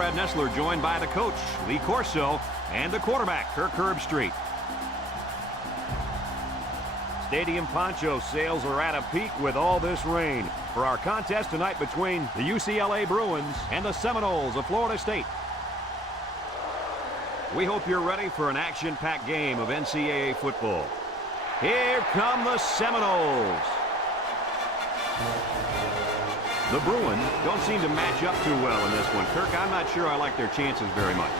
Brad Nessler, joined by the coach, Lee Corso, and the quarterback, Kirk Herbstreit. Stadium poncho sales are at a peak with all this rain for our contest tonight between the UCLA Bruins and the Seminoles of Florida State. We hope you're ready for an action-packed game of NCAA football. Here come the Seminoles. The Bruins don't seem to match up too well in this one. Kirk, I'm not sure I like their chances very much.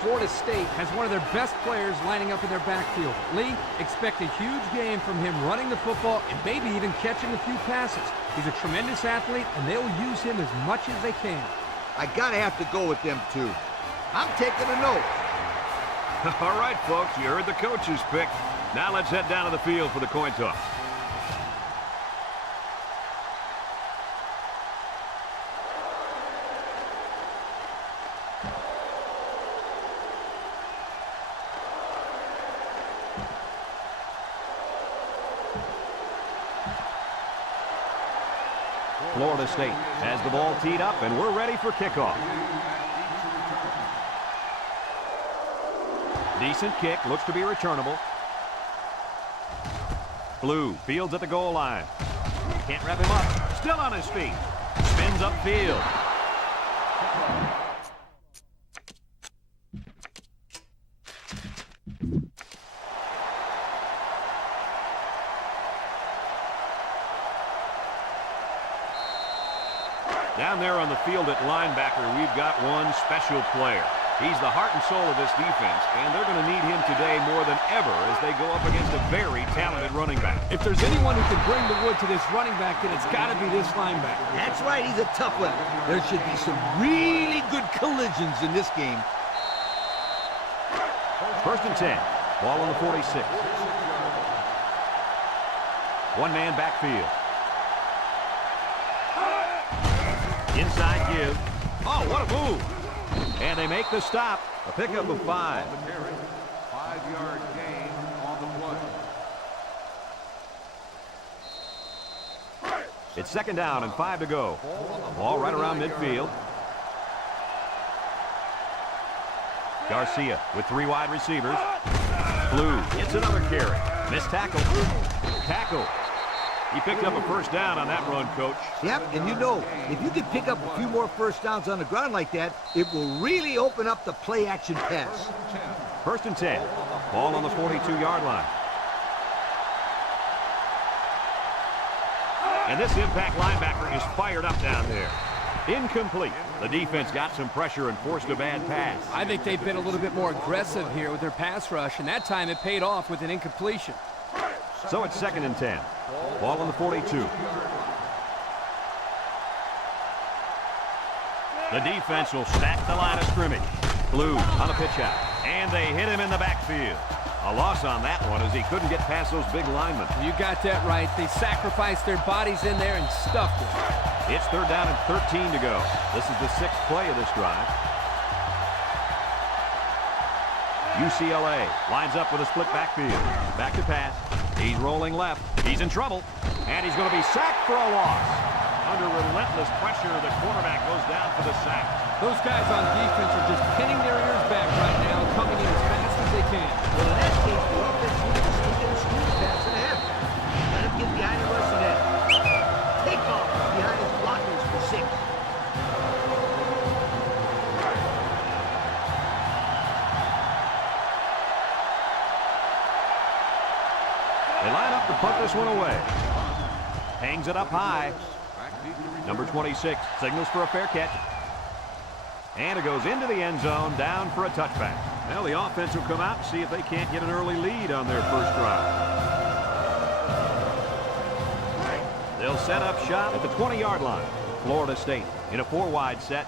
Florida State has one of their best players lining up in their backfield. Lee, expect a huge game from him running the football and maybe even catching a few passes. He's a tremendous athlete, and they'll use him as much as they can. I gotta have to go with them too. I'm taking a note. All right, folks, you heard the coach's pick. Now let's head down to the field for the coin toss. Florida State has the ball teed up, and we're ready for kickoff. Decent kick, looks to be returnable. Blue fields at the goal line. Can't wrap him up. Still on his feet. Spins upfield. Down there on the field at linebacker, we've got one special player. He's the heart and soul of this defense, and they're going to need him today more than ever as they go up against a very talented running back. If there's anyone who can bring the wood to this running back, then it's got to be this linebacker. That's right, he's a tough one. There should be some really good collisions in this game. First and 10. Ball on the 46. One-man backfield. Inside give. Oh, what a move. And they make the stop. A pickup of 5. 5-yard gain on the play. It's second down and 5 to go. Ball right around midfield. Garcia with 3 wide receivers. Blue gets another carry. Missed tackle. Tackle. He picked up a first down on that run, Coach. Yep, and you know, if you can pick up a few more first downs on the ground like that, it will really open up the play-action pass. First and 10. Ball on the 42-yard line. And this impact linebacker is fired up down there. Incomplete. The defense got some pressure and forced a bad pass. I think they've been a little bit more aggressive here with their pass rush, and that time it paid off with an incompletion. So it's second and 10. Ball on the 42. The defense will stack the line of scrimmage. Blue on a pitch out. And they hit him in the backfield. A loss on that one as he couldn't get past those big linemen. You got that right. They sacrificed their bodies in there and stuffed it. It's third down and 13 to go. This is the 6th play of this drive. UCLA lines up with a split backfield. Back to pass. He's rolling left. He's in trouble. And he's going to be sacked for a loss. Under relentless pressure, the quarterback goes down for the sack. Those guys on defense are just pinning their ears back right now, coming in as fast as they can. Well, in that case, the offense needs to sneak in a screen pass and a half. Let him get behind the rush of that. Take off behind his blockers for 6. They line up to punt this one away. Hangs it up high. Number 26 signals for a fair catch. And it goes into the end zone, down for a touchback. Well, the offense will come out and see if they can't get an early lead on their first drive. They'll set up shop at the 20-yard line. Florida State in a 4-wide set.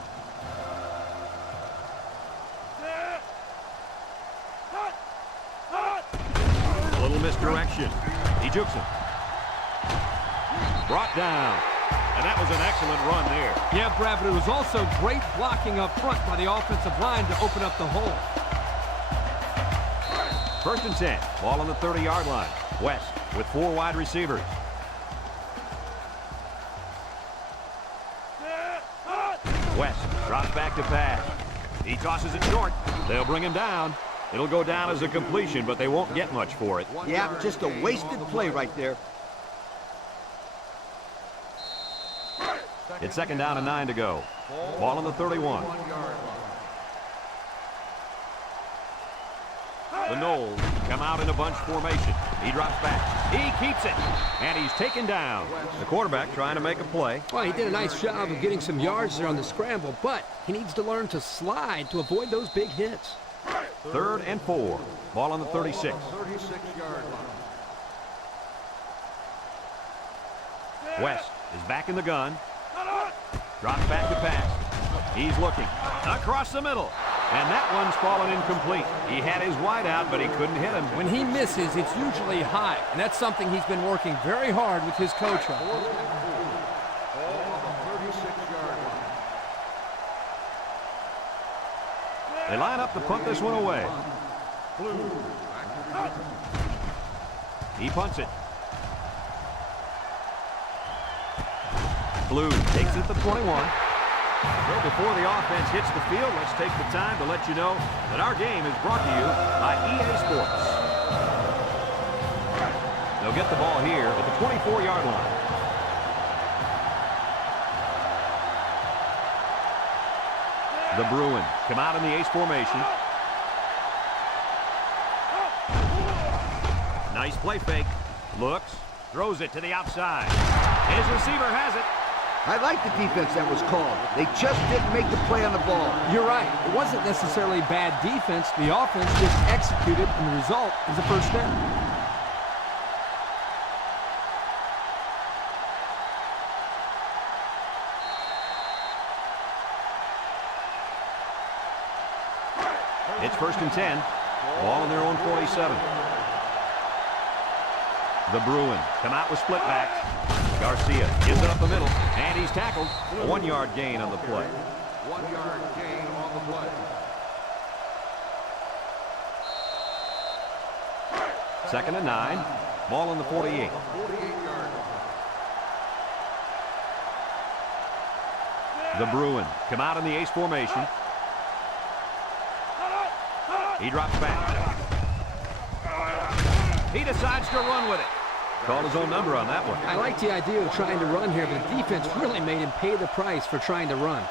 A little misdirection. He jukes him. Brought down. And that was an excellent run there. Yeah, Brad, but it was also great blocking up front by the offensive line to open up the hole. First and 10. Ball on the 30-yard line. West with 4 wide receivers. West drops back to pass. He tosses it short. They'll bring him down. It'll go down as a completion, but they won't get much for it. Yeah, just a wasted play right there. It's 2nd down and 9 to go. Ball on the 31. The Knowles come out in a bunch formation. He drops back. He keeps it. And he's taken down. The quarterback trying to make a play. Well, he did a nice job of getting some yards there on the scramble, but he needs to learn to slide to avoid those big hits. 3rd and 4. Ball on the 36. 36-yard line. West is back in the gun. Drops back to pass. He's looking. Across the middle. And that one's fallen incomplete. He had his wide out, but he couldn't hit him. When he misses, it's usually high, and that's something he's been working very hard with his coach on. Ball on the 36-yard line. They line up to punt this one away. He punts it. Blue takes it to the 21. Well, before the offense hits the field, let's take the time to let you know that our game is brought to you by EA Sports. They'll get the ball here at the 24-yard line. The Bruins come out in the ace formation. Nice play fake. Looks, throws it to the outside. His receiver has it. I like the defense that was called. They just didn't make the play on the ball. You're right. It wasn't necessarily bad defense. The offense just executed, and the result is a first down. It's 1st and 10. Ball on their own 47. The Bruins come out with split backs. Garcia gives it up the middle, and he's tackled. A 1-yard gain on the play. 1-yard gain on the play. 2nd and 9. Ball on the 48. 48-yard line. The Bruins come out in the ace formation. He drops back. He decides to run with it. Called his own number on that one. I like the idea of trying to run here, but the defense really made him pay the price for trying to run.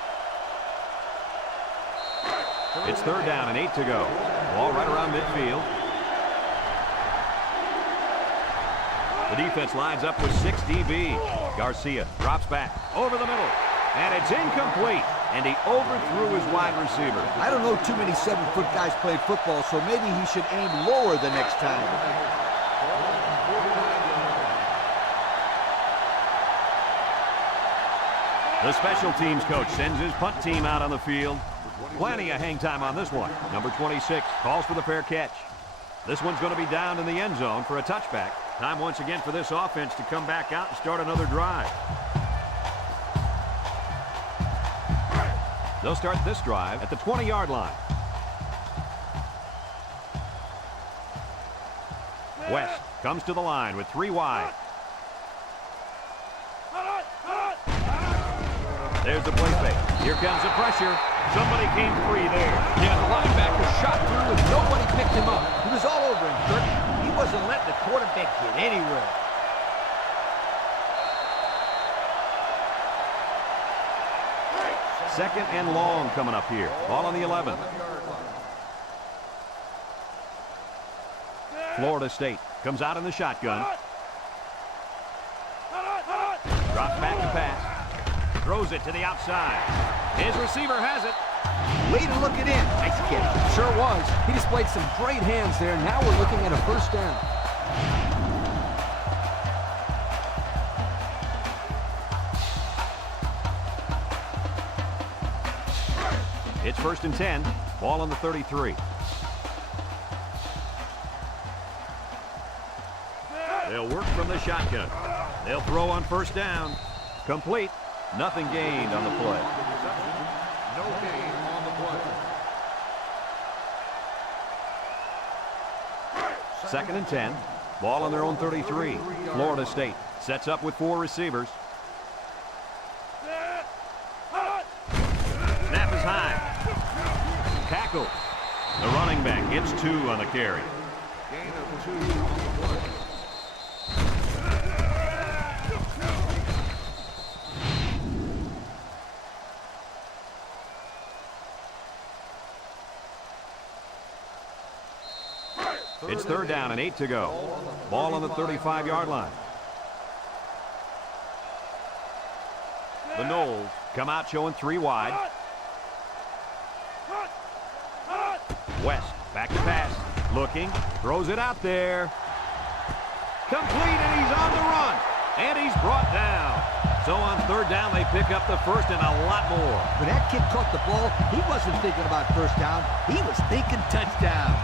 It's 3rd down and 8 to go. Ball right around midfield. The defense lines up with 6 DB. Garcia drops back over the middle. And it's incomplete. And he overthrew his wide receiver. I don't know too many 7-foot guys playing football, so maybe he should aim lower the next time. The special teams coach sends his punt team out on the field. Plenty of hang time on this one. Number 26 calls for the fair catch. This one's going to be down in the end zone for a touchback. Time once again for this offense to come back out and start another drive. They'll start this drive at the 20-yard line. West comes to the line with 3 wide. There's the play fake. Here comes the pressure. Somebody came free there. Yeah, the linebacker shot through and nobody picked him up. He was all over him, Kirk. He wasn't letting the quarterback get anywhere. Second and long coming up here. Ball on the 11. Florida State comes out in the shotgun. Drops back to pass. Throws it to the outside. His receiver has it. Way to look it in. Nice catch. Sure was. He displayed some great hands there. Now we're looking at a first down. It's 1st and 10. Ball on the 33. They'll work from the shotgun. They'll throw on first down. Complete. Nothing gained on the play. No gain on the play. 2nd and 10. Ball on their own 33. Florida State sets up with 4 receivers. Snap is high. Gets 2 on the carry. Gain of 2 on the play. It's 3rd down and 8 to go. Ball on the 35-yard line. The Knowles come out showing 3 wide. West back to pass. Looking. Throws it out there. Complete, and he's on the run. And he's brought down. So on 3rd down, they pick up the first and a lot more. When that kid caught the ball, he wasn't thinking about first down. He was thinking touchdown.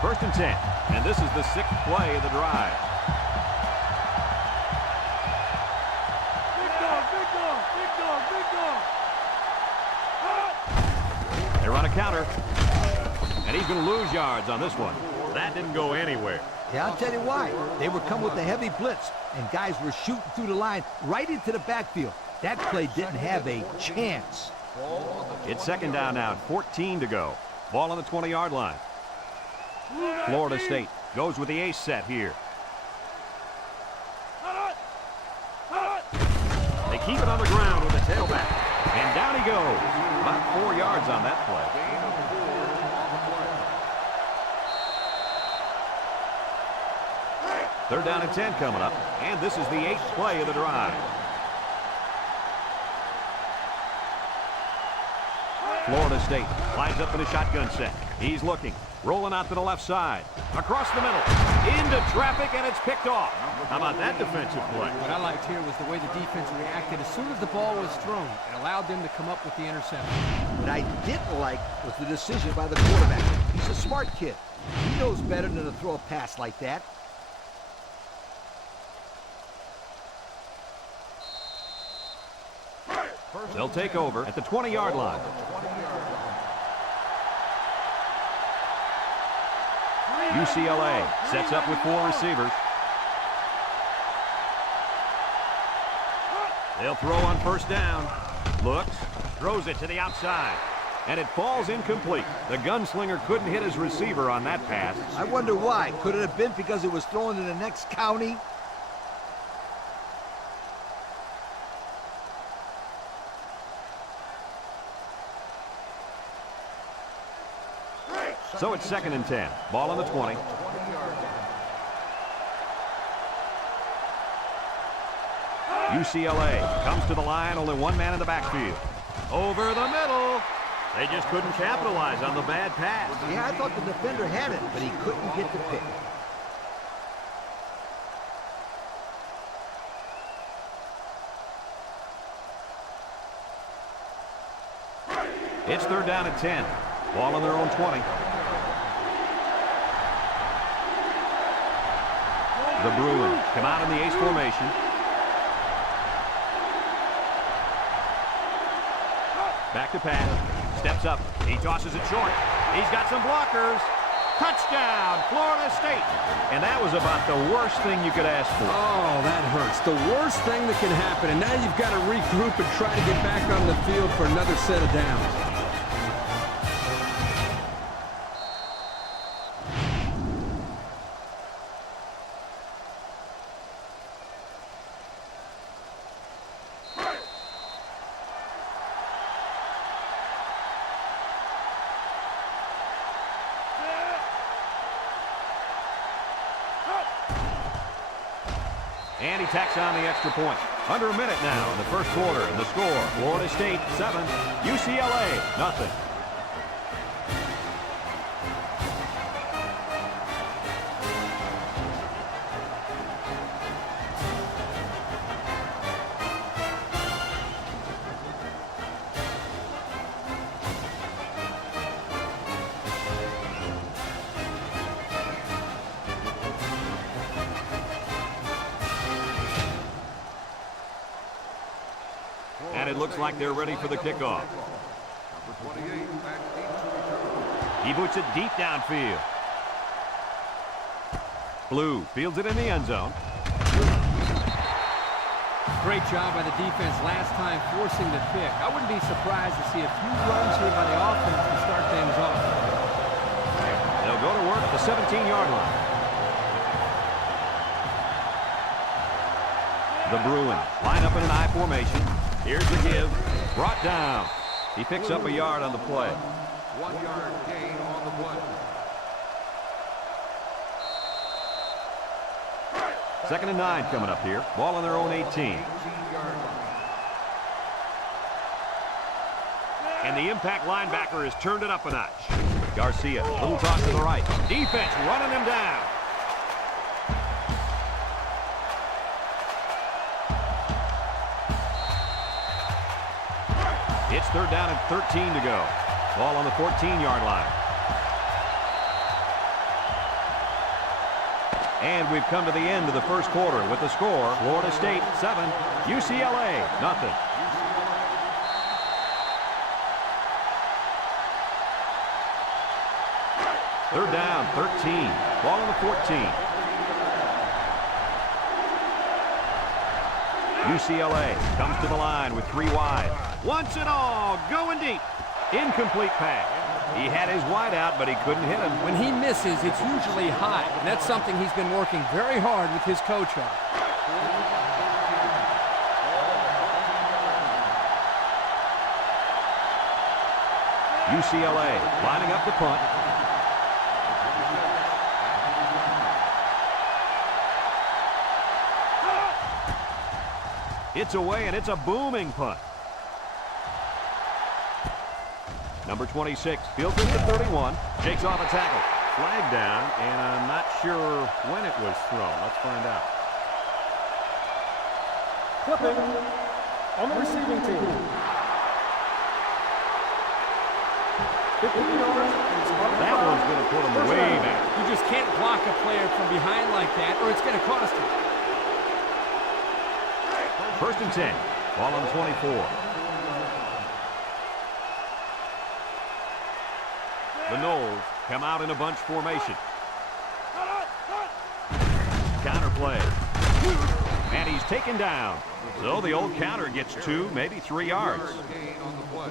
First and 10. And this is the 6th play of the drive. They run a counter. And he's going to lose yards on this one. That didn't go anywhere. Yeah, I'll tell you why. They were coming with a heavy blitz, and guys were shooting through the line right into the backfield. That play didn't have a chance. It's 2nd down now, 14 to go. Ball on the 20-yard line. Florida State goes with the ace set here. They keep it on the ground with the tailback. And down he goes. About 4 yards on that play. Gain of 4 on the play. 3rd down and 10 coming up. And this is the 8th play of the drive. Florida State lines up in a shotgun set. He's looking. Rolling out to the left side. Across the middle. Into traffic, and it's picked off. How about that defensive play? What I liked here was the way the defense reacted as soon as the ball was thrown. It allowed them to come up with the interception. What I didn't like was the decision by the quarterback. He's a smart kid. He knows better than to throw a pass like that. They'll take over at the 20-yard line. UCLA sets up with 4 receivers. They'll throw on 1st down. Looks, throws it to the outside. And it falls incomplete. The gunslinger couldn't hit his receiver on that pass. I wonder why. Could it have been because it was thrown in the next county? So it's 2nd and 10. Ball on the 20. UCLA comes to the line, only 1 man in the backfield. Over the middle. They just couldn't capitalize on the bad pass. Yeah, I thought the defender had it, but he couldn't get the pick. It's 3rd down and 10. Ball on their own 20. The Bruins come out in the ace formation. Back to pass. Steps up. He tosses it short. He's got some blockers. Touchdown, Florida State. And that was about the worst thing you could ask for. Oh, that hurts. The worst thing that can happen. And now you've got to regroup and try to get back on the field for another set of downs. And he tacks on the extra point. Under a minute now in the first quarter. And the score, Florida State 7, UCLA nothing. And it looks like they're ready for the kickoff. Number 28, back deep to return. He boots it deep downfield. Blue fields it in the end zone. Great job by the defense last time forcing the pick. I wouldn't be surprised to see a few runs here by the offense to start things off. They'll go to work at the 17-yard line. The Bruins line up in an I formation. Here's the give. Brought down. He picks up a yard on the play. 1 yard gain on the play. Second and 9 coming up here. Ball on their own 18. 18-yard line. And the impact linebacker has turned it up a notch. Garcia, little toss to the right. Defense running him down. It's third down and 13 to go. Ball on the 14-yard line. And we've come to the end of the first quarter with the score, Florida State 7, UCLA nothing. Third down, 13. Ball on the 14. UCLA comes to the line with 3 wide. Wants it all, going deep. Incomplete pass. He had his wide out, but he couldn't hit him. When he misses, it's usually high, and that's something he's been working very hard with his coach on. UCLA lining up the punt. It's away, and it's a booming punt. Number 26 fields it to 31. Shakes off a tackle. Flag down, and I'm not sure when it was thrown. Let's find out. Flipping on the receiving team. 15 yards. That one's going to put him way back. You just can't block a player from behind like that, or it's going to cost you. First and 10. Ball on the 24. The Noles come out in a bunch formation. Counter play. And he's taken down. So the old counter gets 2, maybe 3 yards. Gain on the play.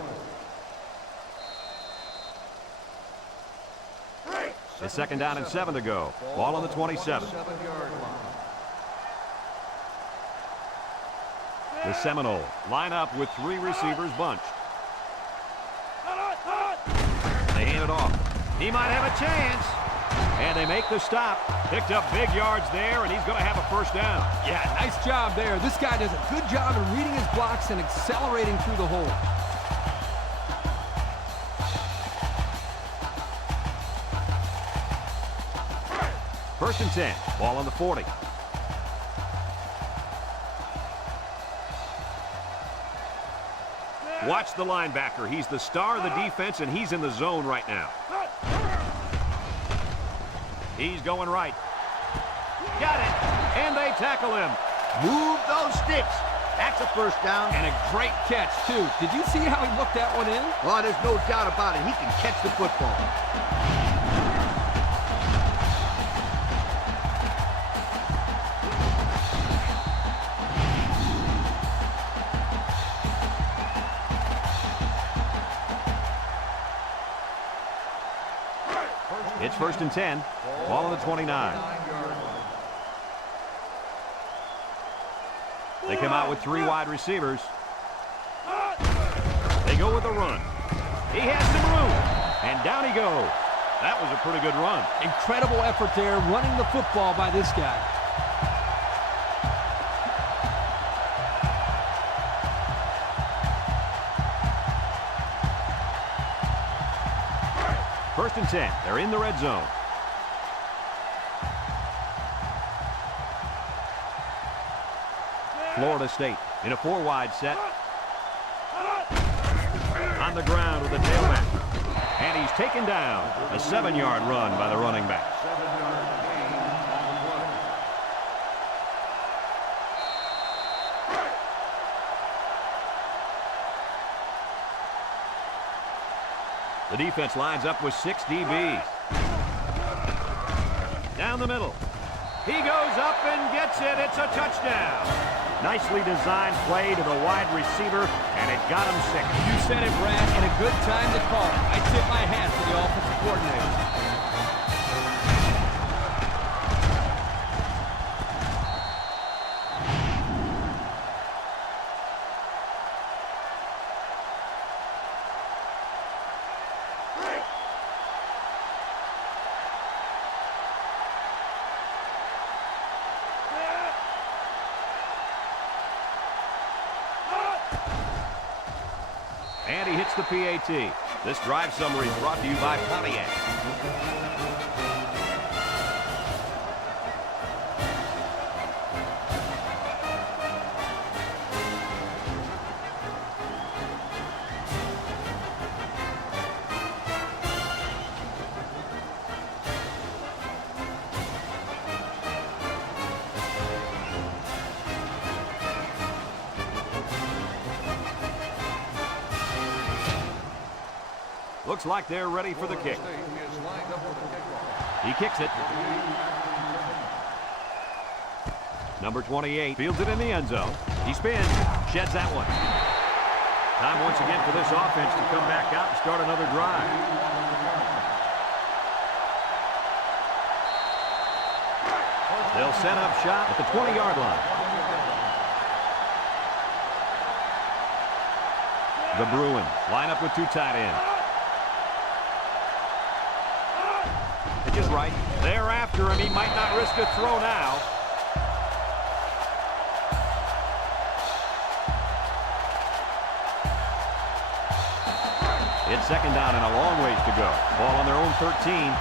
It's second down and 7 to go. Ball on the 27. 7-yard line. The Seminoles line up with 3 receivers bunched. They hand it off. He might have a chance. And they make the stop. Picked up big yards there, and he's going to have a first down. Yeah, nice job there. This guy does a good job of reading his blocks and accelerating through the hole. First and 10. Ball on the 40. Watch the linebacker. He's the star of the defense, and he's in the zone right now. He's going right. Got it. And they tackle him. Move those sticks. That's a first down. And a great catch, too. Did you see how he looked that one in? Oh, there's no doubt about it. He can catch the football. It's first and 10. Ball on the 29. 9-yard line. They come out with 3 wide receivers. They go with a run. He has some room. And down he goes. That was a pretty good run. Incredible effort there running the football by this guy. First and 10. They're in the red zone. Florida State in a 4-wide set. On the ground with the tailback. And he's taken down. A 7-yard run by the running back. 7-yard gain on the play. The defense lines up with 6 DBs. Down the middle. He goes up and gets it. It's a touchdown. Nicely designed play to the wide receiver, and it got him 6. You said it, Brad, and a good time to call it. I tip my hat to the offensive coordinator. And he hits the PAT. This drive summary is brought to you by Pontiac. Looks like they're ready for the kick. He kicks it. Number 28 fields it in the end zone. He spins, sheds that one. Time once again for this offense to come back out and start another drive. They'll set up shop at the 20-yard line. The Bruins line up with 2 tight ends. Pitch is right. They're after him. He might not risk a throw now. It's second down and a long ways to go. Ball on their own 13.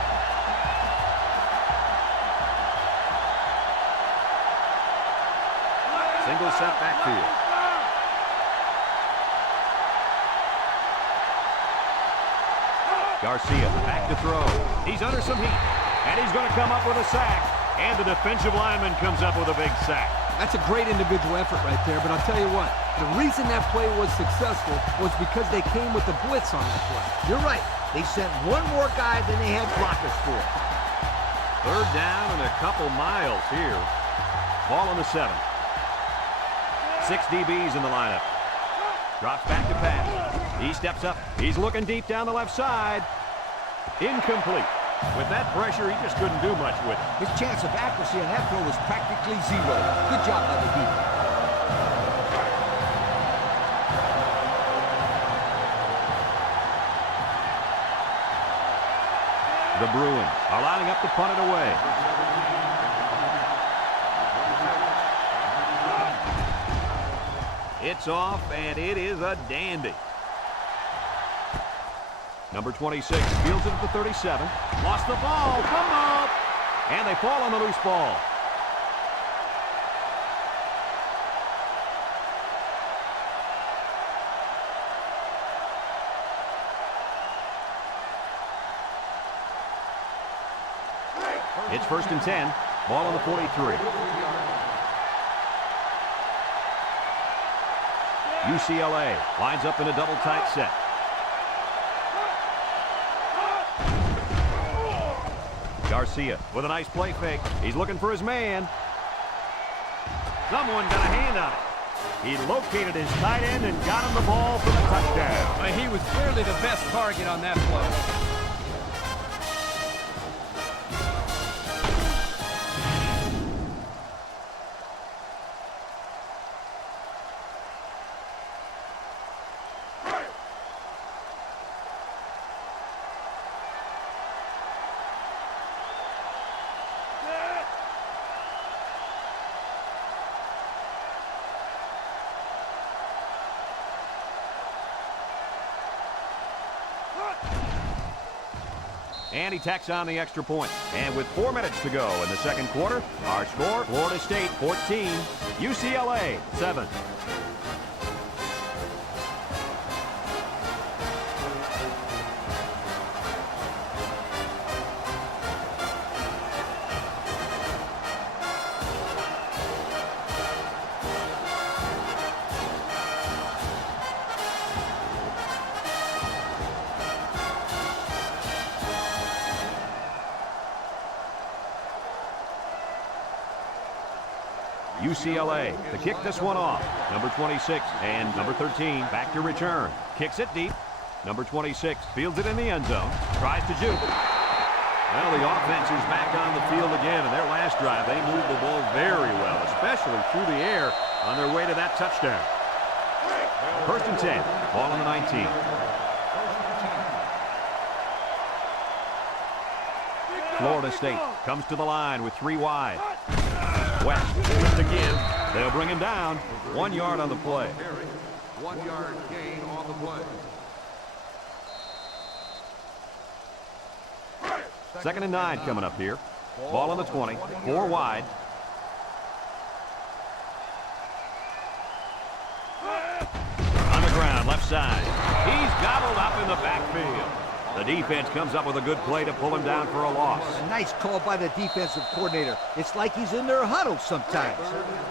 Single set backfield. Garcia back to throw. He's under some heat, and he's going to come up with a sack, and the defensive lineman comes up with a big sack. That's a great individual effort right there, but I'll tell you what, the reason that play was successful was because they came with the blitz on that play. You're right. They sent one more guy than they had blockers for. Third down and a couple miles here. Ball on the 7. 6 DBs in the lineup. Drops back to pass. He steps up. He's looking deep down the left side. Incomplete. With that pressure, he just couldn't do much with it. His chance of accuracy on that throw was practically zero. Good job by the defense. The Bruins are lining up to punt it away. It's off, and it is a dandy. Number 26 fields it at the 37. Lost the ball. Come up. And they fall on the loose ball. It's 1st and 10. Ball on the 43. UCLA lines up in a double tight set. Garcia with a nice play fake. He's looking for his man. Someone got a hand on it. He located his tight end and got him the ball for the touchdown. He was clearly the best target on that play. And he tacks on the extra point. And with 4 minutes to go in the second quarter, our score, Florida State 14, UCLA 7. UCLA to kick this one off. Number 26 and number 13 back to return. Kicks it deep. Number 26 fields it in the end zone. Tries to juke. Well, the offense is back on the field again. In their last drive, they moved the ball very well, especially through the air on their way to that touchdown. 1st and 10. Ball on the 19. Florida State comes to the line with 3 wide. West just again. They'll bring him down. 1 yard on the play. 1 yard gain on the play. 2nd and 9 coming up here. Ball on the 20. 4 wide. On the ground, left side. He's gobbled up in the backfield. The defense comes up with a good play to pull him down for a loss. A nice call by the defensive coordinator. It's like he's in their huddle sometimes.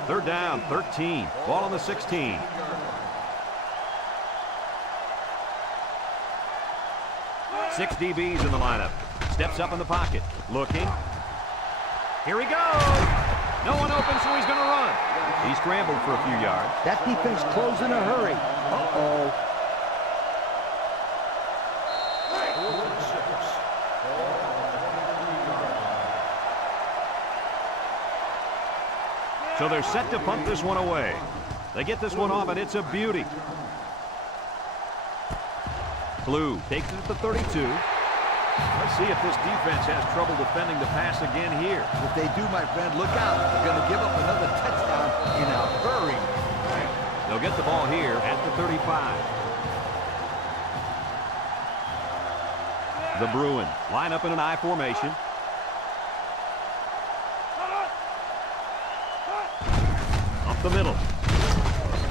3rd down, 13. Ball on the 16. Six DBs in the lineup. Steps up in the pocket. Looking. Here he goes. No one open, so he's going to run. He scrambled for a few yards. That defense closed in a hurry. Uh-oh. So they're set to punt this one away. They get this one off, and it's a beauty. Blue takes it at the 32. Let's see if this defense has trouble defending the pass again here. If they do, my friend, look out. They're going to give up another touchdown in a hurry. They'll get the ball here at the 35. The Bruins line up in an I formation. Up the middle.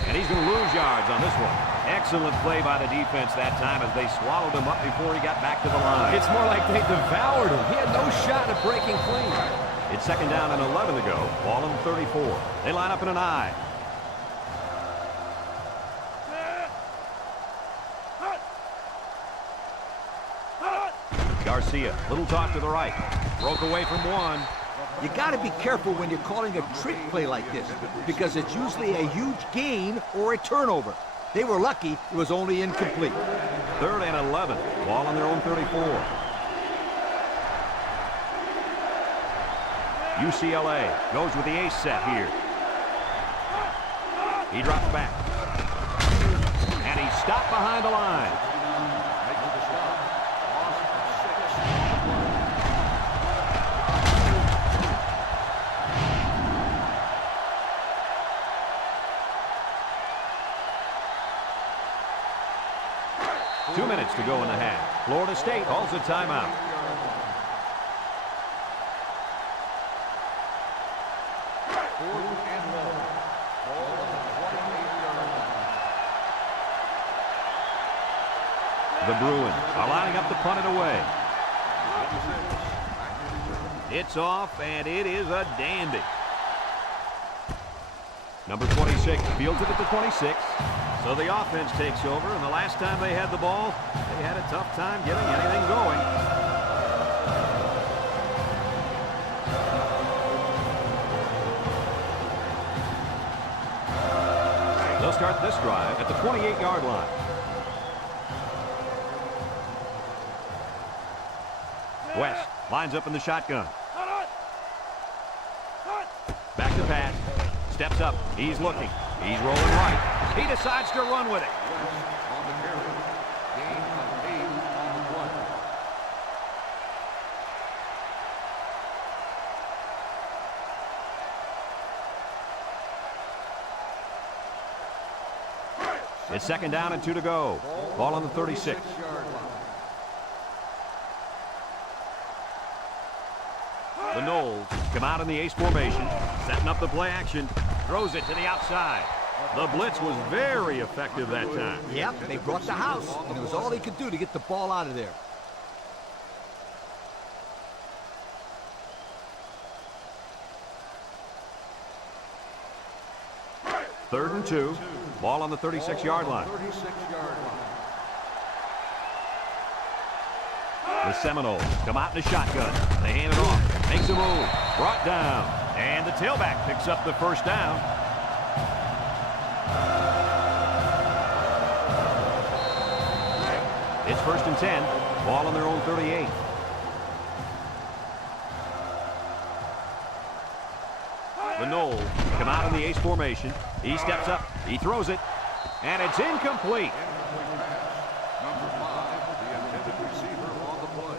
And he's going to lose yards on this one. Excellent play by the defense that time as they swallowed him up before he got back to the line. It's more like they devoured him. He had no shot at breaking clean. It's 2nd down and 11 to go. Ball on the 34. They line up in an I. Garcia, little talk to the right. Broke away from one. You got to be careful when you're calling a trick play like this because it's usually a huge gain or a turnover. They were lucky it was only incomplete. 3rd and 11. Ball on their own 34. UCLA goes with the ace set here. He drops back. And he's stopped behind the line. Making the stop. Loss of 6. 2 minutes to go in the half. Florida State calls a timeout. The Bruins are lining up to punt it away. It's off, and it is a dandy. Number 26 fields it at the 26. So the offense takes over, and the last time they had the ball, they had a tough time getting anything going. They'll start this drive at the 28-yard line. West lines up in the shotgun. Back to pass. Steps up. He's looking. He's rolling right. He decides to run with it. On the carry. Gain of 8 on the play. It's 2nd down and 2 to go. Ball on the 36. 6-yard line. The Knowles come out in the ace formation, setting up the play action, throws it to the outside. The blitz was very effective that time. Yep, they brought the house, and it was all they could do to get the ball out of there. Third and 2. Ball on the 36-yard line. 36-yard line. The Seminoles come out in a shotgun. They hand it off. Makes a move. Brought down. And the tailback picks up the first down. It's 1st and 10. Ball on their own 38. The Knowles come out in the ace formation. He steps up. He throws it. And it's incomplete. Number 5, the intended receiver on the play.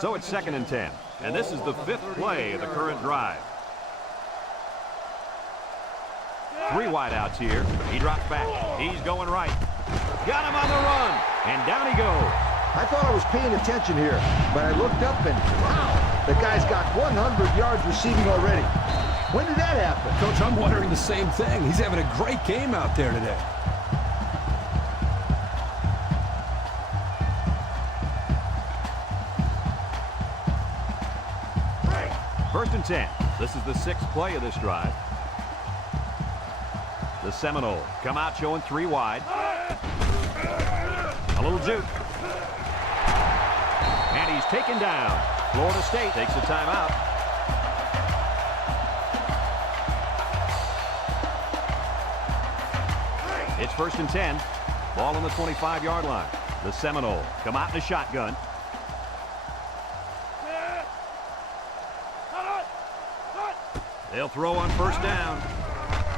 So it's 2nd and 10. And this is the 5th play of the current drive. 3 wideouts here. He drops back. He's going right. Got him on the run. And down he goes. I thought I was paying attention here, but I looked up and, wow, the guy's got 100 yards receiving already. When did that happen? Coach, I'm wondering the same thing. He's having a great game out there today. First and 10. This is the 6th play of this drive. The Seminoles come out showing 3 wide. A little juke. And he's taken down. Florida State takes a timeout. It's 1st and 10. Ball on the 25-yard line. The Seminoles come out in a shotgun. They'll throw on 1st down.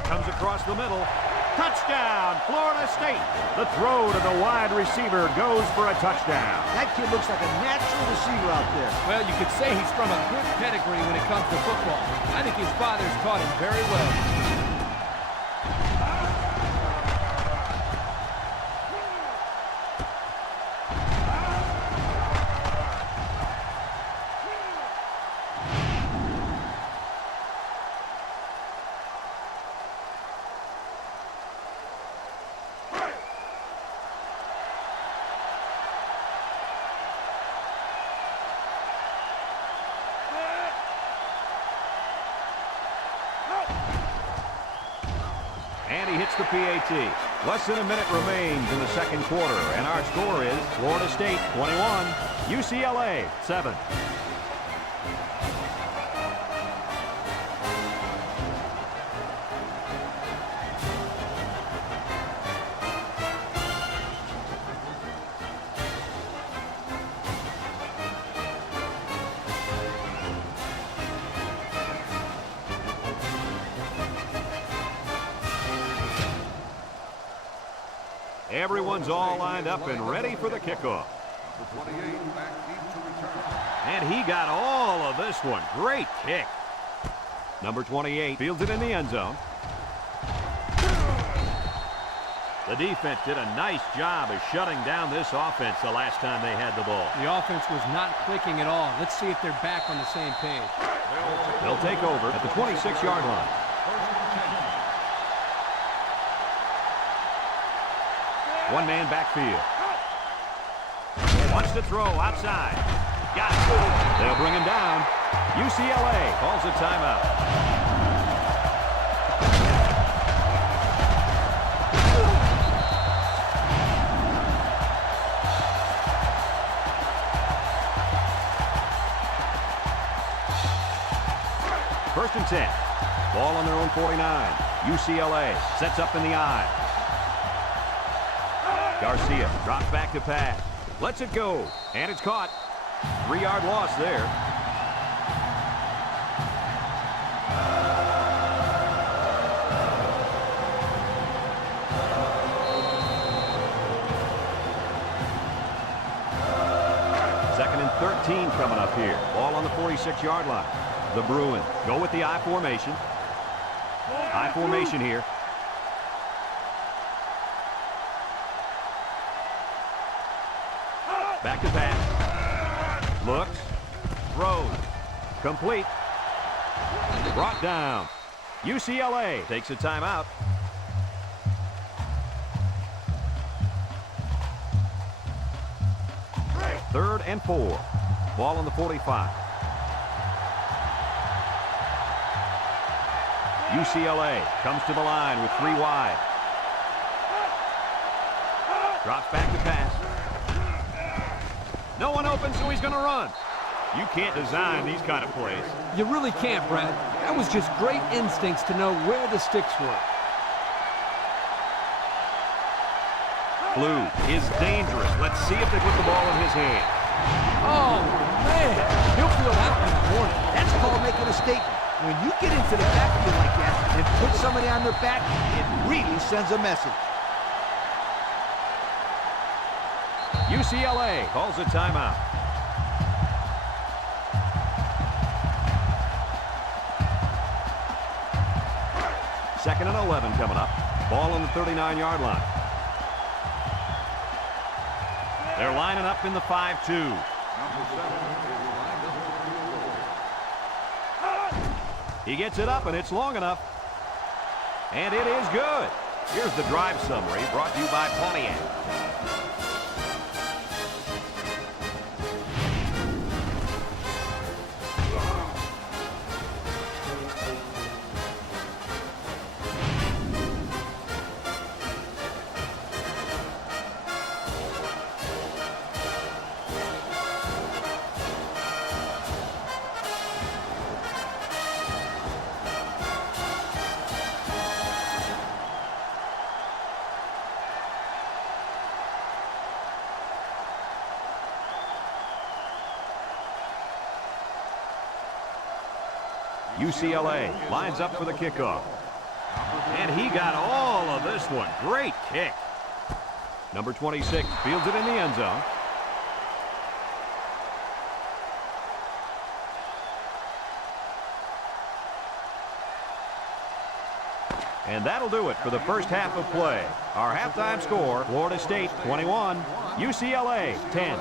Comes across the middle. Touchdown, Florida State. The throw to the wide receiver goes for a touchdown. That kid looks like a natural receiver out there. Well, you could say he's from a good pedigree when it comes to football. I think his father's taught him very well. And he hits the PAT. Less than a minute remains in the 2nd quarter, and our score is Florida State 21, UCLA 7. Everyone's all lined up and ready for the kickoff. Number 28, back deep to return. And he got all of this one. Great kick. Number 28 fields it in the end zone. The defense did a nice job of shutting down this offense the last time they had the ball. The offense was not clicking at all. Let's see if they're back on the same page. They'll take over at the 26-yard line. One man backfield. Wants to throw outside. Got it. They'll bring him down. UCLA calls a timeout. First and 10. Ball on their own 49. UCLA sets up in the I. Garcia drops back to pass. Lets it go. And it's caught. 3-yard loss there. Second and 13 coming up here. Ball on the 46-yard line. The Bruins go with the I formation. I formation here. Back to pass. Looks. Throws. Complete. Brought down. UCLA takes a timeout. Third and 4. Ball on the 45. UCLA comes to the line with 3 wide. Drops back to pass. No one open, so he's going to run. You can't design these kind of plays. You really can't, Brad. That was just great instincts to know where the sticks were. Blue is dangerous. Let's see if they put the ball in his hand. Oh, man. He'll feel that one in the morning. That's called making a statement. When you get into the backfield like that and put somebody on their back, it really sends a message. UCLA calls a timeout. Second and 11 coming up. Ball on the 39-yard line. They're lining up in the 5-2. Number 7 is lined up to the field. He gets it up, and it's long enough. And it is good. Here's the drive summary brought to you by Pontiac. UCLA lines up for the kickoff. And he got all of this one. Great kick. Number 26 fields it in the end zone. And that'll do it for the first half of play. Our halftime score, Florida State 21, UCLA 10.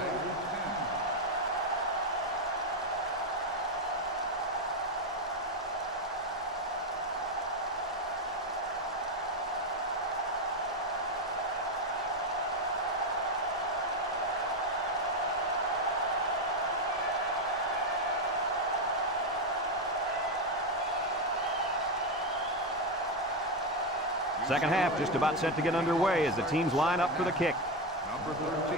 Second half just about set to get underway as the teams line up for the kick. Number 13.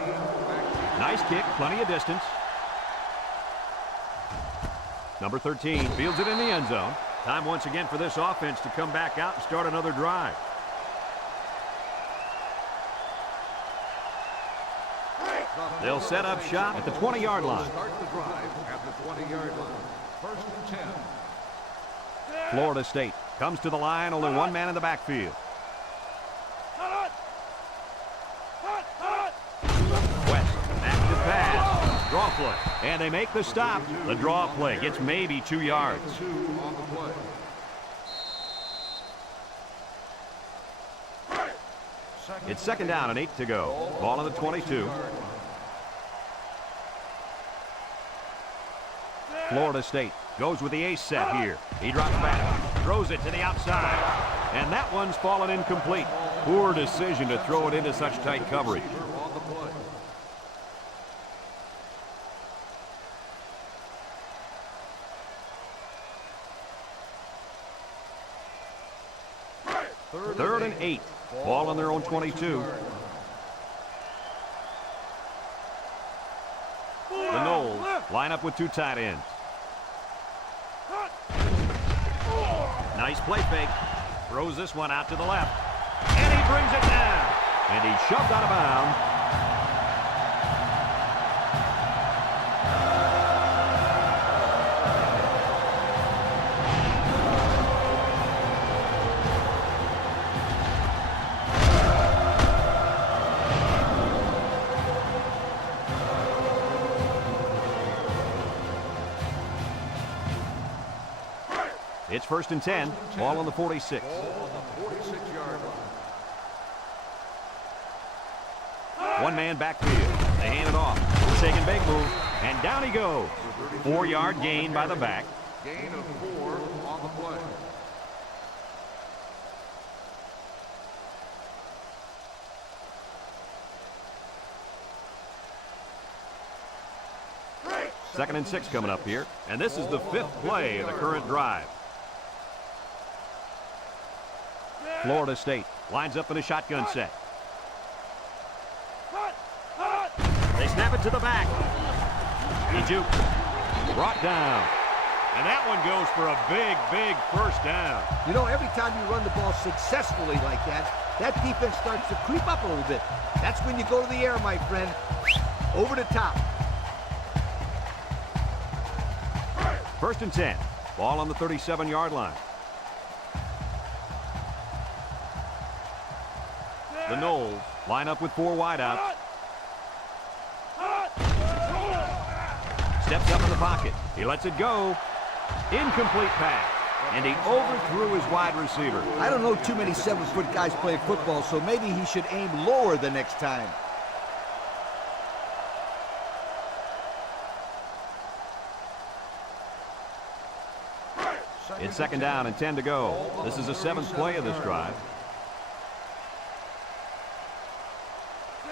Nice kick, plenty of distance. Number 13 fields it in the end zone. Time once again for this offense to come back out and start another drive. They'll set up shop at the 20-yard line. Start the drive at the 20-yard line. First and 10. Florida State comes to the line, only one man in the backfield. West, back to pass, draw play, and they make the stop. The draw play gets maybe 2 yards. 2 on the play. It's second down and 8 to go. Ball on the 22. Florida State goes with the ace set here. He drops back, throws it to the outside, and that one's fallen incomplete. Poor decision to throw it into such tight coverage. On the play. Third and 8. Ball on their own 22. The Noles line up with 2 tight ends. Nice play fake. Throws this one out to the left. And he brings it down. And he's shoved out of bounds. It's first and 10. Ball on the 46. Ball on the 46-yard line. One man backfield. They hand it off. Second big move. And down he goes. 4-yard gain by the back. Gain of 4 on the play. Second and 6 coming up here. And this is the 5th play of the current drive. Florida State lines up in a shotgun set. to the back. He jukes. Brought down. And that one goes for a big, big first down. You know, every time you run the ball successfully like that, that defense starts to creep up a little bit. That's when you go to the air, my friend. Over the top. First and 10. Ball on the 37-yard line. The Knowles line up with 4 wideouts. Steps up in the pocket. He lets it go. Incomplete pass. And he overthrew his wide receiver. I don't know too many 7-foot guys playing football, so maybe he should aim lower the next time. It's second down and 10 to go. This is the 7th play of this drive.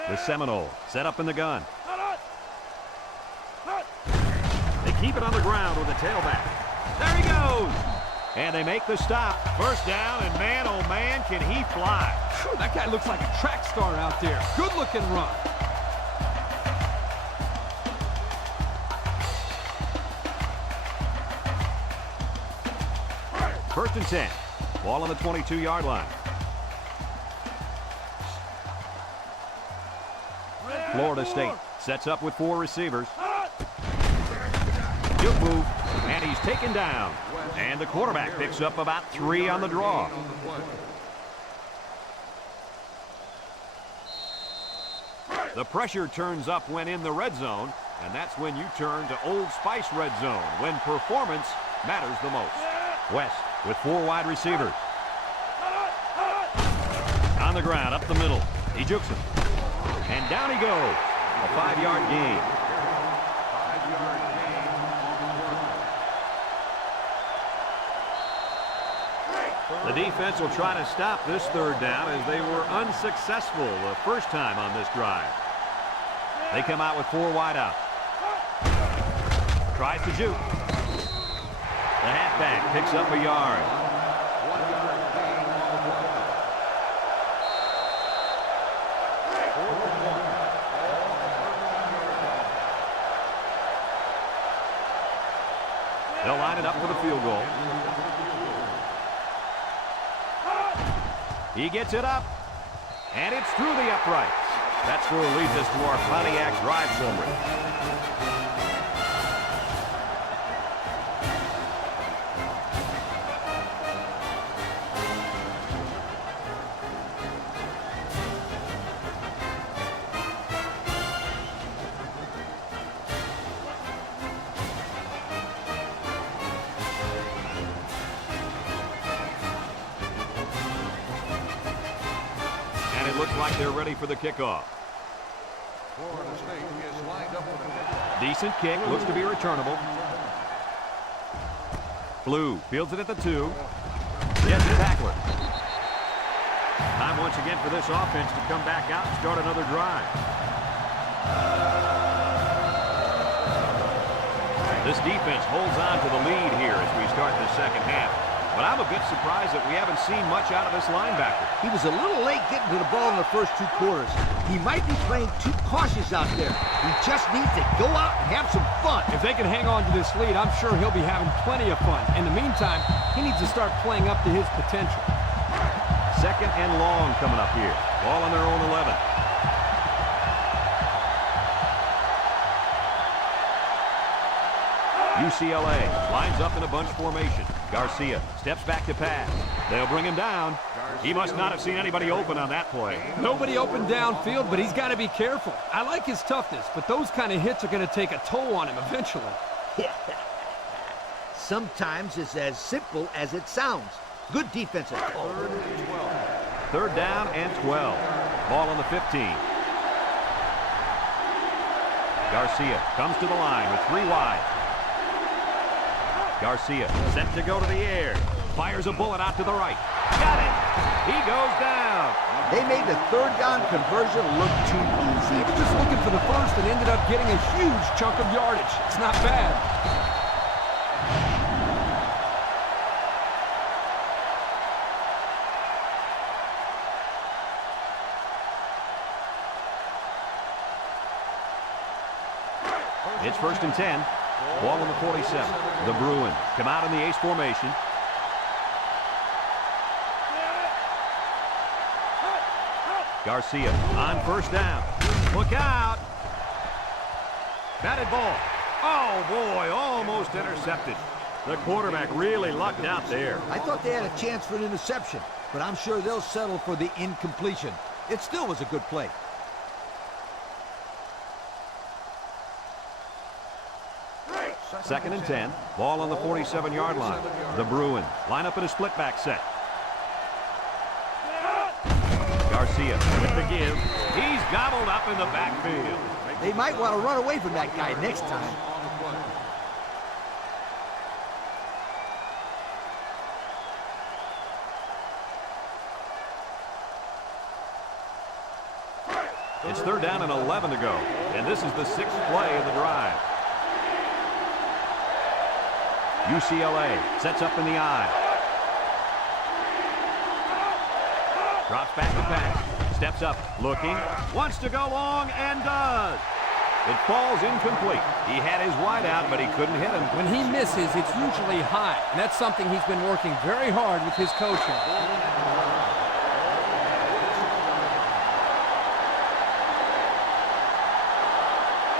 The Seminole set up in the gun. They keep it on the ground with the tailback. There he goes. And they make the stop. First down, and man, oh man, can he fly. Whew, that guy looks like a track star out there. Good-looking run. First and 10. Ball on the 22-yard line. Florida State sets up with 4 receivers. Good move, and he's taken down. And the quarterback picks up about 3 on the draw. The pressure turns up when in the red zone, and that's when you turn to Old Spice red zone, when performance matters the most. West with 4 wide receivers. On the ground, up the middle. He jukes him. And down he goes. A 5-yard gain. 5-yard gain on the The defense will try to stop this third down as they were unsuccessful the first time on this drive. They come out with 4 wideouts. Tries to juke. The halfback picks up a yard. 1-yard gain on the play. They'll line it up for the field goal. He gets it up, and it's through the uprights. That's where leads us to our Pontiac drive summary. Looks like they're ready for the kickoff. Florida State is lined up with a kickoff. Decent kick, looks to be returnable. Blue fields it at the 2. Gets the tackler. Time once again for this offense to come back out and start another drive. This defense holds on to the lead here as we start the second half. But I'm a bit surprised that we haven't seen much out of this linebacker. He was a little late getting to the ball in the first 2 quarters. He might be playing too cautious out there. He just needs to go out and have some fun. If they can hang on to this lead, I'm sure he'll be having plenty of fun. In the meantime, he needs to start playing up to his potential. Second and long coming up here. Ball on their own 11. UCLA lines up in a bunch formation. Garcia steps back to pass. They'll bring him down. He must not have seen anybody open on that play. Nobody open downfield, but he's got to be careful. I like his toughness, but those kind of hits are going to take a toll on him eventually. Sometimes it's as simple as it sounds. Good defensive call. 3rd and 12. Third down and 12. Ball on the 15. Garcia comes to the line with 3 wide. Garcia set to go to the air. Fires a bullet out to the right. Got it. He goes down. They made the 3rd down conversion look too easy. He was just looking for the first and ended up getting a huge chunk of yardage. It's not bad. It's 1st and 10. Ball on the 47. The Bruins come out in the ace formation. Garcia on 1st down. Look out. Batted ball. Oh, boy, almost intercepted. The quarterback really lucked out there. I thought they had a chance for an interception, but I'm sure they'll settle for the incompletion. It still was a good play. Second and 10. Ball on the 47-yard line. The Bruins line up in a split back set. Garcia with the give. He's gobbled up in the backfield. They might want to run away from that guy next time. It's 3rd down and 11 to go. And this is the 6th play of the drive. UCLA sets up in the I. Drops back to pass. Steps up, looking. Wants to go long and does. It falls incomplete. He had his wide out, but he couldn't hit him. When he misses, it's usually high. And that's something he's been working very hard with his coaching.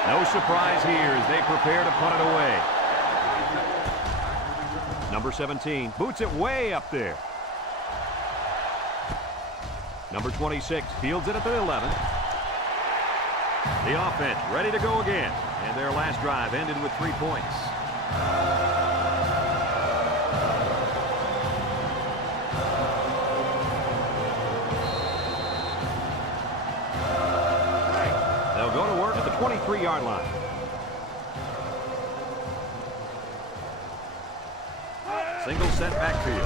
No surprise here as they prepare to punt it away. Number 17 boots it way up there. Number 26 fields it at the 11. The offense ready to go again. And their last drive ended with 3 points. They'll go to work at the 23-yard line. Single set backfield.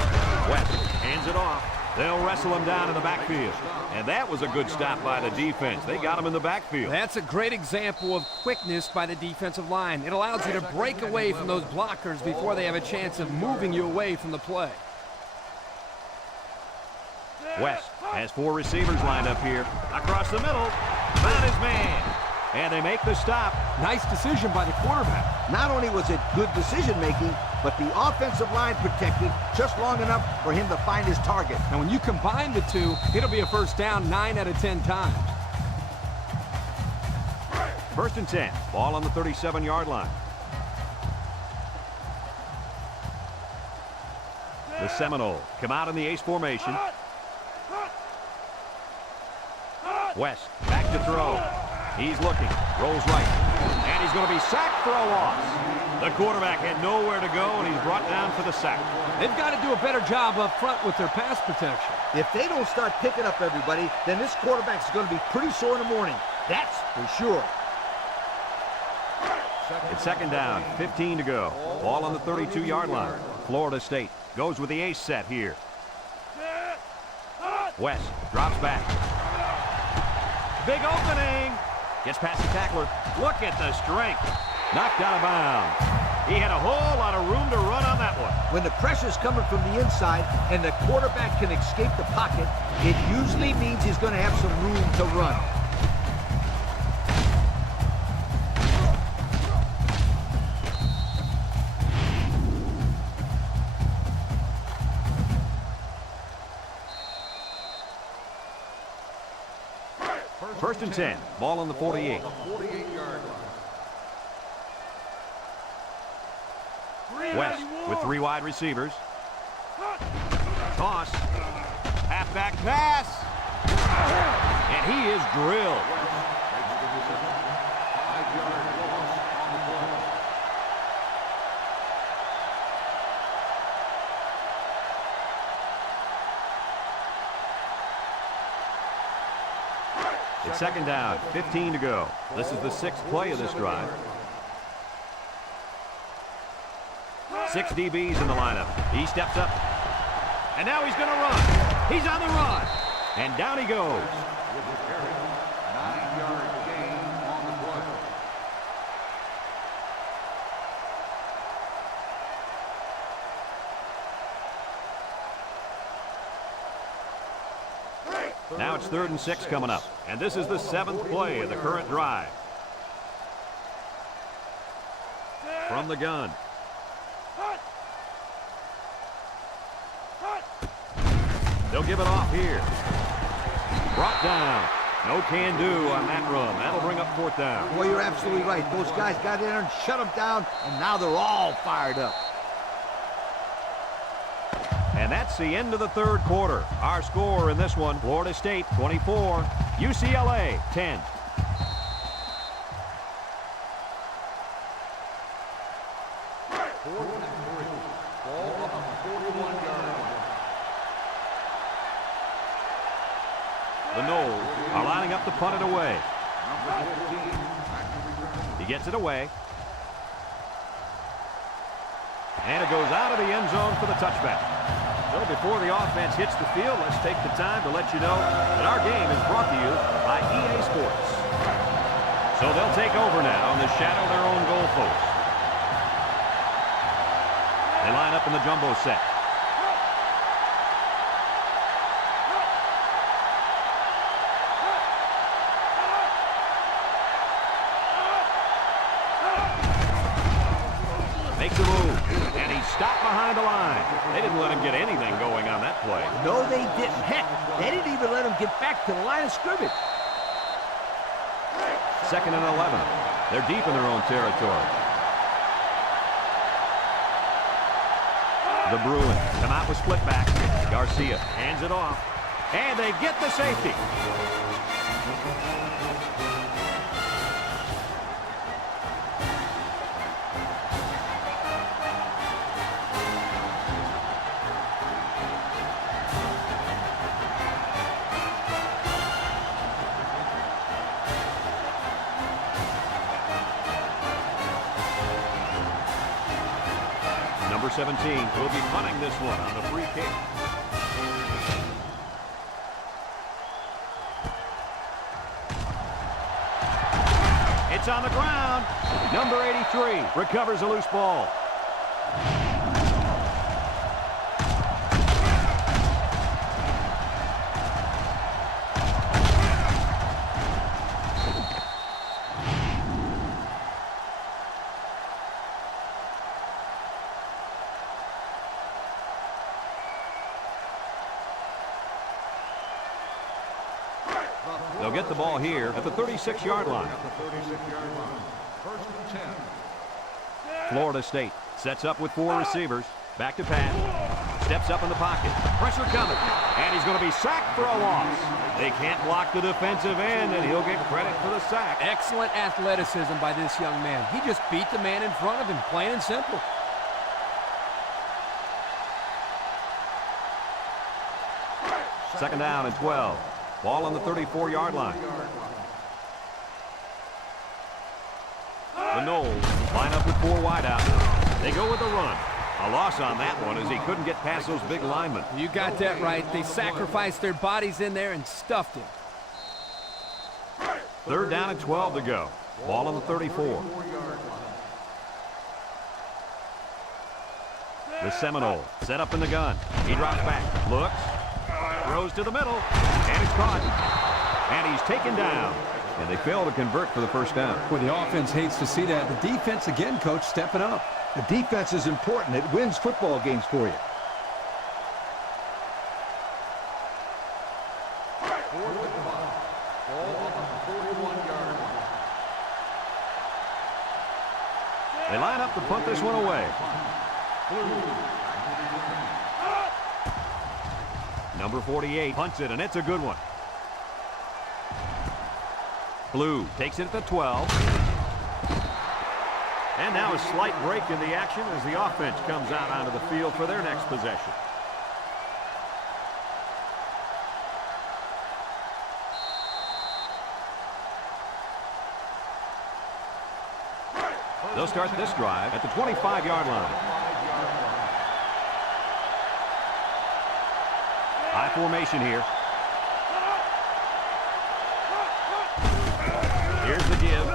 West hands it off. They'll wrestle him down in the backfield. And that was a good stop by the defense. They got him in the backfield. That's a great example of quickness by the defensive line. It allows you to break away from those blockers before they have a chance of moving you away from the play. West has 4 receivers lined up here. Across the middle. Found his man. And they make the stop. Nice decision by the quarterback. Not only was it good decision-making, but the offensive line protected just long enough for him to find his target. And when you combine the two, it'll be a first down 9 out of 10 times. 1st and 10. Ball on the 37-yard line. The Seminoles come out in the ace formation. West back to throw. He's looking, rolls right, and he's going to be sacked for a loss. The quarterback had nowhere to go, and he's brought down for the sack. They've got to do a better job up front with their pass protection. If they don't start picking up everybody, then this quarterback's going to be pretty sore in the morning. That's for sure. It's 2nd down, 15 to go. Ball on the 32-yard line. Florida State goes with the ace set here. West drops back. Big opening. Gets past the tackler. Look at the strength. Knocked out of bounds. He had a whole lot of room to run on that one. When the pressure's coming from the inside and the quarterback can escape the pocket, it usually means he's going to have some room to run. First and 10. Ball on the 48. West with 3 wide receivers. Toss. Halfback pass. And he is drilled. It's 2nd down, 15 to go. This is the 6th play of this drive. 6 DBs in the lineup. He steps up. And now he's going to run. He's on the run. And down he goes. 9-yard gain on the play. Now it's 3rd and 6 coming up. And this is the 7th play of the current drive. from the gun. They'll give it off here. Brought down. No can do on that run. That'll bring up 4th down. Boy, you're absolutely right. Those guys got in there and shut them down, and now they're all fired up. And that's the end of the 3rd quarter. Our score in this one, Florida State 24, UCLA 10. The Noles are lining up to punt it away. He gets it away. And it goes out of the end zone for the touchback. So before the offense hits the field, let's take the time to let you know that our game is brought to you by EA Sports. So they'll take over now and they shadow their own goal post. They line up in the jumbo set. Makes a move, and he's stopped behind the line. They didn't let him get anything going on that play. No, they didn't. Heck, they didn't even let him get back to the line of scrimmage. 2nd and 11. They're deep in their own territory. The Bruins come out with split back. Garcia hands it off, and they get the safety. Number 17 will be punting this one on the free kick. It's on the ground. Number 83 recovers a loose ball. They'll get the ball here at the 36-yard line. First and 10. Florida State sets up with 4 receivers. Back to pass. Steps up in the pocket. Pressure coming. And he's going to be sacked for a loss. They can't block the defensive end, and he'll get credit for the sack. Excellent athleticism by this young man. He just beat the man in front of him, plain and simple. Second down and 12. Ball on the 34-yard line. The Noles line up with 4 wideouts. They go with a run. A loss on that one as he couldn't get past those big linemen. You got that right. They sacrificed their bodies in there and stuffed him. 3rd down and 12 to go. Ball on the 34. The Seminole set up in the gun. He drops back, looks, throws to the middle, and it's caught. And he's taken down. And they fail to convert for the first down. Well, the offense hates to see that. The defense, again, coach, stepping up. The defense is important. It wins football games for you. They line up to punt this one away. Number 48 punts it, and it's a good one. Blue takes it at the 12. And now a slight break in the action as the offense comes out onto the field for their next possession. They'll start this drive at the 25-yard line. High formation here. Here's the give,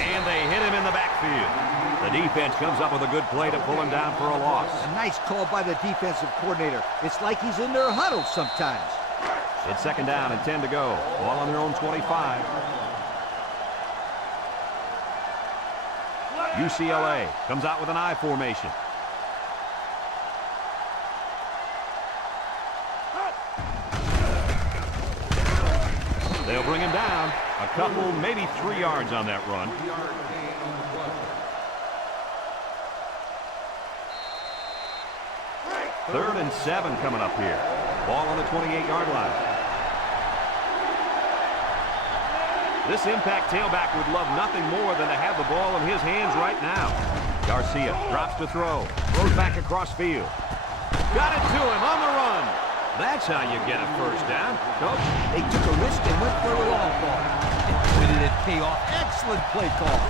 and they hit him in the backfield. The defense comes up with a good play to pull him down for a loss. A nice call by the defensive coordinator. It's like he's in their huddle sometimes. It's 2nd down and 10 to go. Ball on their own 25. UCLA comes out with an I formation. They'll bring him down. A couple, maybe 3 yards on that run. 3-yard gain on the play. 3rd and 7 coming up here. Ball on the 28-yard line. This impact tailback would love nothing more than to have the ball in his hands right now. Garcia drops to throw. Throws back across field. Got it to him on the run. That's how you get a first down. Coach? They took a risk and went for a long ball. And boy, did it pay off. Excellent play call.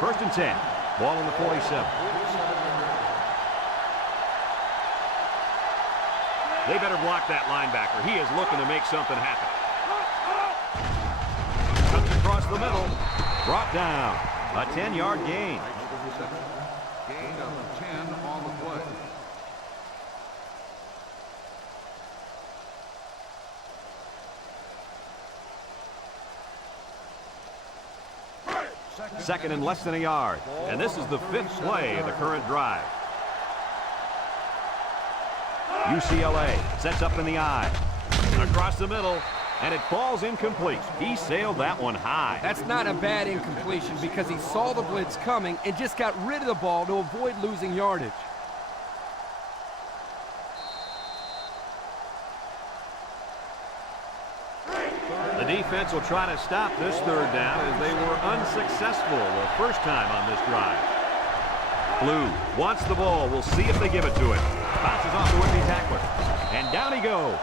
First and 10. Ball on the 47. They better block that linebacker. He is looking to make something happen. Cuts across the middle. Brought down. A 10-yard gain. Gain of 10 on the play. Second and less than a yard. And this is the 5th play of the current drive. UCLA sets up in the I. Across the middle, and it falls incomplete. He sailed that one high. That's not a bad incompletion because he saw the blitz coming and just got rid of the ball to avoid losing yardage. The defense will try to stop this 3rd down as they were unsuccessful the first time on this drive. Blue wants the ball. We'll see if they give it to him. Bounces off the would-be tackler. And down he goes.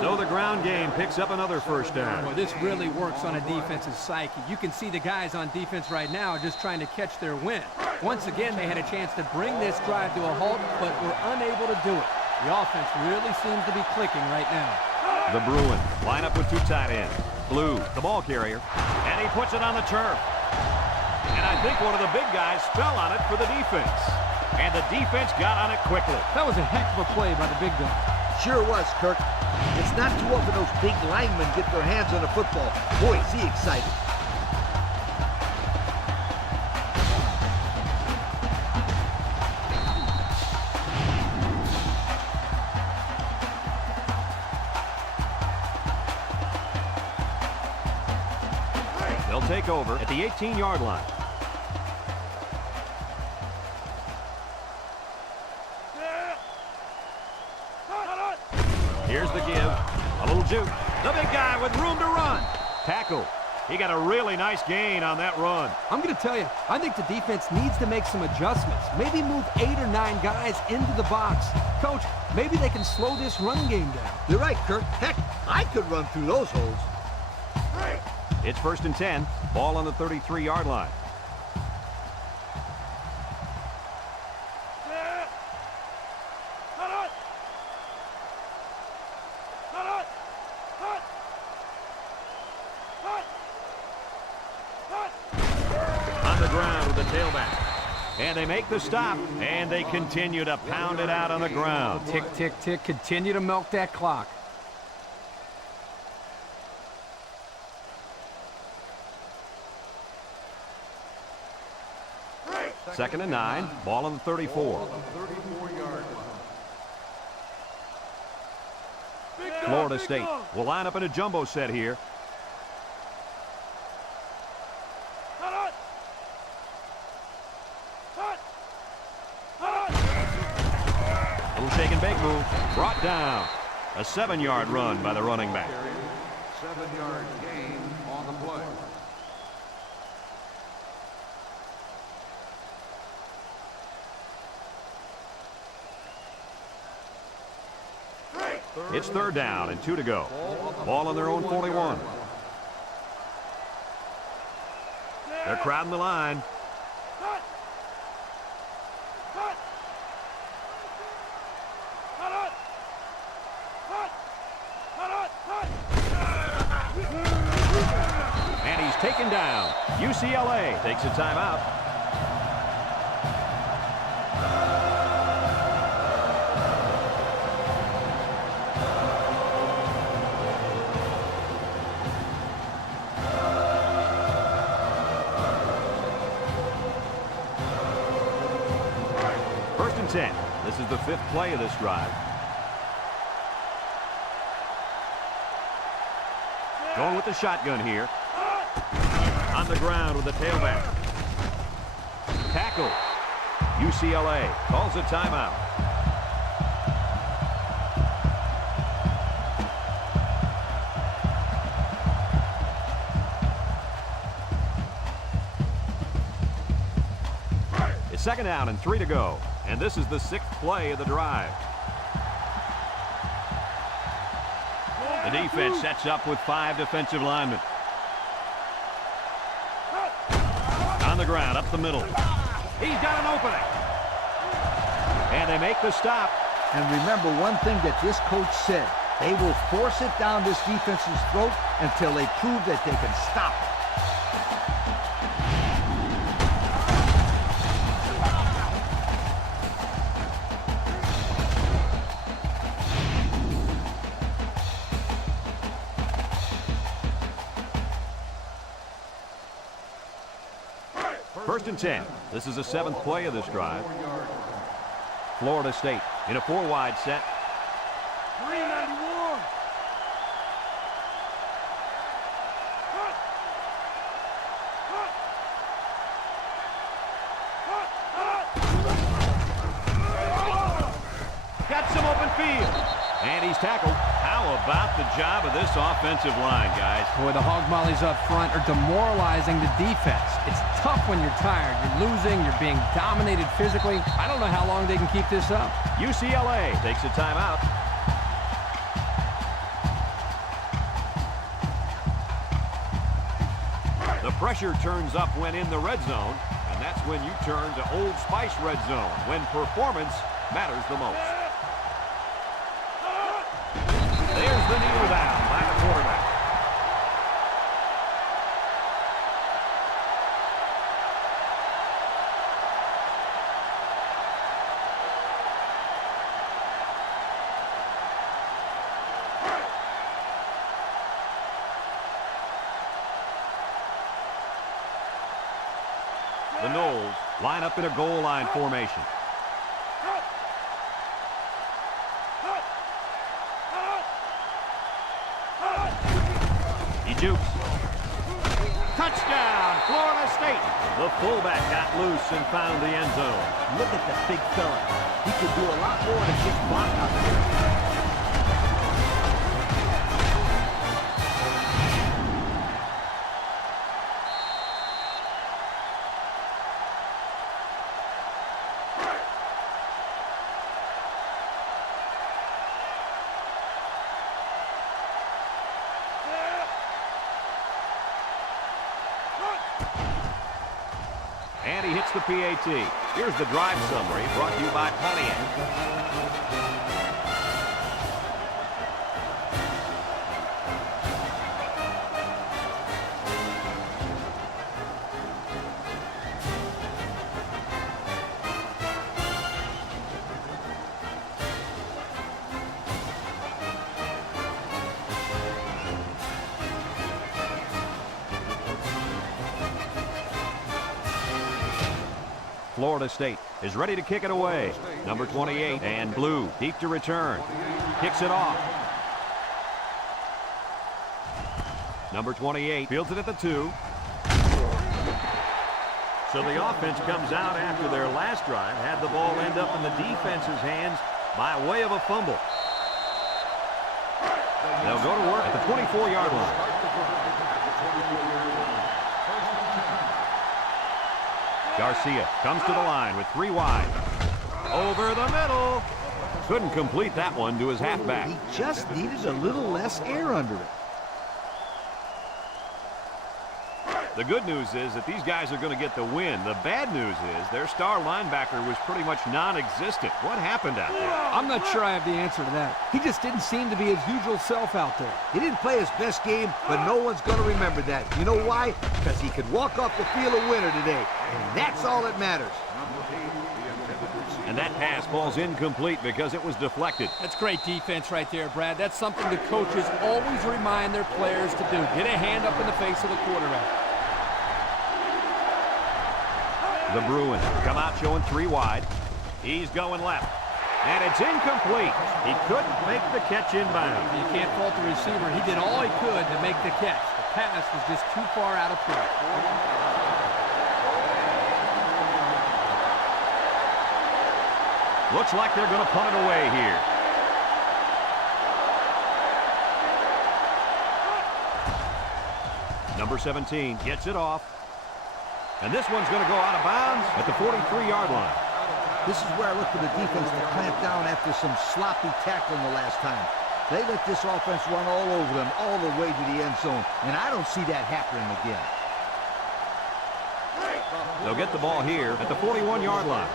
So the ground game picks up another first down. Well, this really works on a defense's psyche. You can see the guys on defense right now just trying to catch their wind. Once again, they had a chance to bring this drive to a halt, but were unable to do it. The offense really seems to be clicking right now. The Bruins line up with 2 tight ends. Blue, the ball carrier, and he puts it on the turf. And I think one of the big guys fell on it for the defense. And the defense got on it quickly. That was a heck of a play by the big guy. Sure was, Kirk. It's not too often those big linemen get their hands on the football. Boy, is he excited. They'll take over at the 18-yard line. Here's the give. A little juke. The big guy with room to run. Tackle. He got a really nice gain on that run. I'm going to tell you, I think the defense needs to make some adjustments. Maybe move 8 or 9 guys into the box. Coach, maybe they can slow this running game down. You're right, Kirk. Heck, I could run through those holes. It's 1st and 10. Ball on the 33-yard line. On the ground with the tailback. And they make the stop, and they continue to pound it out on the ground. Tick, tick, tick. Continue to milk that clock. Second and 9. Ball on the 34. 34-yard line. Florida State will line up in a jumbo set here. Little shake and bake move. Brought down. A 7-yard run by the running back. 7-yard gain on the play. It's 3rd down and 2 to go. Ball on their own 41. They're crowding the line. And he's taken down. UCLA takes a timeout. and 10. This is the 5th play of this drive. Going with the shotgun here. On the ground with the tailback. Tackle. UCLA calls a timeout. It's 2nd down and 3 to go. And this is the 6th play of the drive. The defense sets up with 5 defensive linemen. On the ground, up the middle. He's got an opening. And they make the stop. And remember one thing that this coach said. They will force it down this defense's throat until they prove that they can stop it. First and 10. This is the 7th play of this drive. Florida State in a 4-wide set. 391. Got some open field. And he's tackled. How about the job of this offensive line, guys? Boy, the hog mollies up front are demoralizing the defense. It's tough when you're tired. You're losing. You're being dominated physically. I don't know how long they can keep this up. UCLA takes a timeout. The pressure turns up when in the red zone, and that's when you turn to Old Spice red zone, when performance matters the most. There's the kneel down by the quarterback. The Noles line up in a goal line formation. He jukes. Touchdown, Florida State. The fullback got loose and found the end zone. Look at the big fella. He could do a lot more than just block out there. And he hits the PAT. Here's the drive summary brought to you by Pontiac. Florida State is ready to kick it away. Number 28 and blue deep to return. Kicks it off. Number 28 fields it at the 2. So the offense comes out after their last drive, had the ball end up in the defense's hands by way of a fumble. They'll go to work at the 24-yard line. Garcia comes to the line with 3 wide. Over the middle. Couldn't complete that one to his halfback. He just needed a little less air under it. The good news is that these guys are going to get the win. The bad news is their star linebacker was pretty much non-existent. What happened out there? I'm not sure I have the answer to that. He just didn't seem to be his usual self out there. He didn't play his best game, but no one's going to remember that. You know why? Because he could walk off the field a winner today, and that's all that matters. And that pass falls incomplete because it was deflected. That's great defense right there, Brad. That's something the coaches always remind their players to do. Get a hand up in the face of the quarterback. The Bruins come out showing 3 wide. He's going left. And it's incomplete. He couldn't make the catch inbound. You can't fault the receiver. He did all he could to make the catch. The pass was just too far out of play. Looks like they're going to punt it away here. Number 17 gets it off. And this one's going to go out of bounds at the 43-yard line. This is where I look for the defense to clamp down after some sloppy tackling the last time. They let this offense run all over them, all the way to the end zone, and I don't see that happening again. They'll get the ball here at the 41-yard line.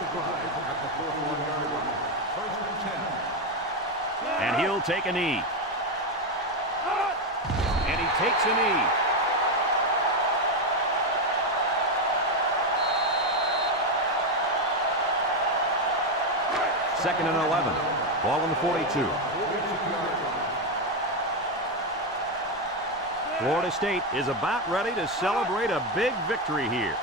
And he'll take a knee. And he takes a knee. Second and 11. Ball on the 42. Florida State is about ready to celebrate a big victory here.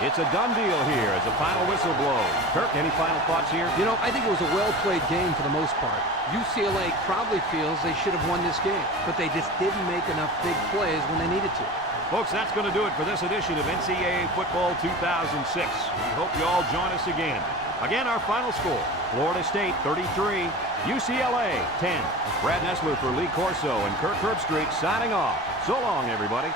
It's a done deal here as the final whistle blows. Kirk, any final thoughts here? You know, I think it was a well-played game for the most part. UCLA probably feels they should have won this game, but they just didn't make enough big plays when they needed to. Folks, that's going to do it for this edition of NCAA Football 2006. We hope you all join us again. Again, our final score, Florida State 33, UCLA 10. Brad Nessler for Lee Corso and Kirk Herbstreit signing off. So long, everybody.